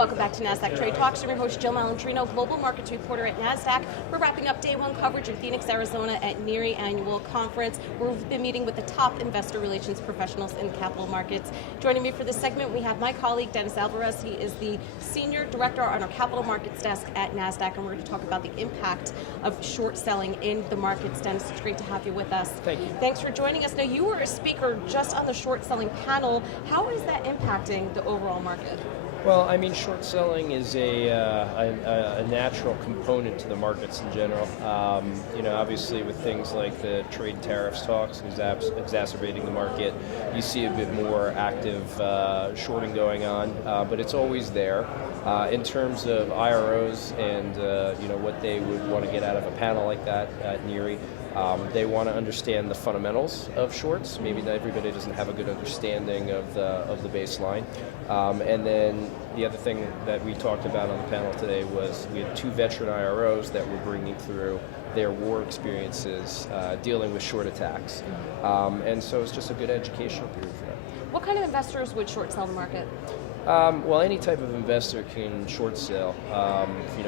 Welcome back to Nasdaq Trade Talks. I'm your host, Jill Malandrino, Global Markets Reporter at Nasdaq. We're wrapping up day one coverage in Phoenix, Arizona at NERI Annual Conference. We've been meeting with the top investor relations professionals in capital markets. Joining me for this segment, we have my colleague, Dennis Alvarez. He is the Senior Director on our Capital Markets Desk at Nasdaq, and we're going to talk about the impact of short selling in the markets. Dennis, it's great to have you with us. Thank you. Thanks for joining us. Now, you were a speaker just on the short selling panel. How is that impacting the overall market? Well, I mean, short selling is a natural component to the markets in general. Obviously with things like the trade tariffs talks exacerbating the market, you see a bit more active shorting going on, but it's always there. In terms of IROs and what they would want to get out of a panel like that at NERI, they want to understand the fundamentals of shorts. Maybe not everybody doesn't have a good understanding of the baseline. And then the other thing that we talked about on the panel today was we had two veteran IROs that were bringing through their war experiences dealing with short attacks. And so it's just a good educational period for them. What kind of investors would short sell the market? Well, any type of investor can short sell.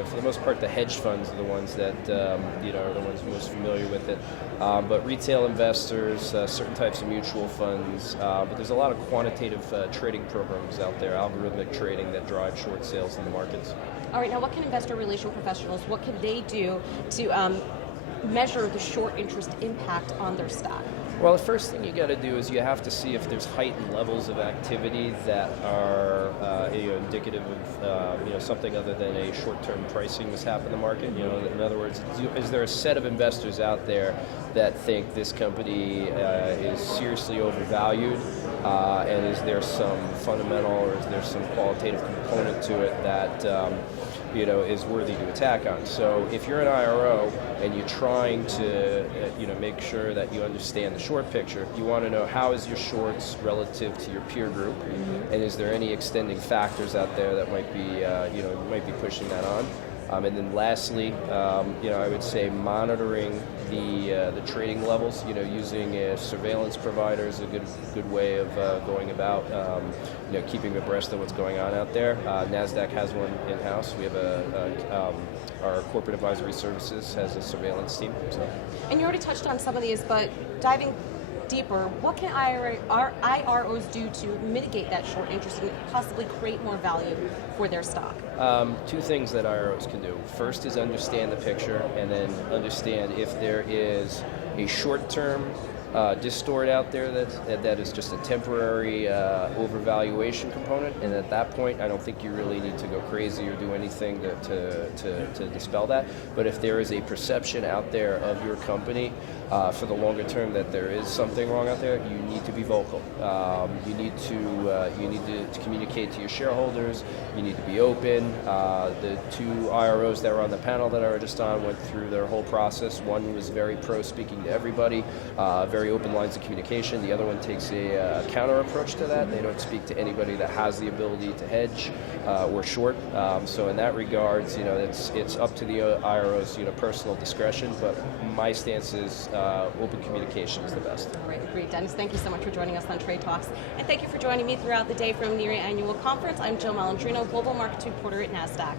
For the most part, the hedge funds are the ones that are the ones most familiar with it. But retail investors, certain types of mutual funds, but there's a lot of quantitative trading programs out there, algorithmic trading that drive short sales in the markets. All right, now what can investor relation professionals, what can they do to measure the short interest impact on their stock? Well, the first thing you got to do is you have to see if there's heightened levels of activity that are indicative of something other than a short-term pricing mishap in the market. In other words, is there a set of investors out there that think this company is seriously overvalued, and is there some fundamental or is there some qualitative component to it that is worthy to attack on? So if you're an IRO and you're trying to make sure that you understand the short picture, you want to know how is your shorts relative to your peer group, and is there any extending factors out there that might be pushing that on? And then lastly, I would say monitoring the trading levels. Using a surveillance provider is a good way of going about keeping abreast of what's going on out there. Nasdaq has one in house. We have our corporate advisory services has a surveillance team. So. And you already touched on some of these, but diving deeper, what can IROs do to mitigate that short interest and possibly create more value for their stock? Two things that IROs can do. First is understand the picture, and then understand if there is a short-term distort out there that is just a temporary overvaluation component, and at that point I don't think you really need to go crazy or do anything to dispel that. But if there is a perception out there of your company for the longer term that there is something wrong out there, you need to be vocal. You need to communicate to your shareholders. You need to be open. The two IROs that were on the panel that I was just on went through their whole process. One was very pro, speaking to everybody, very open lines of communication. The other one takes a counter approach to that. They don't speak to anybody that has the ability to hedge or short. So in that regards, it's up to the IRO's personal discretion. But my stance is open communication is the best. All right, great, Dennis. Thank you so much for joining us on Trade Talks, and thank you for joining me throughout the day from NERI Annual Conference. I'm Jill Malandrino, Global Markets Reporter at Nasdaq.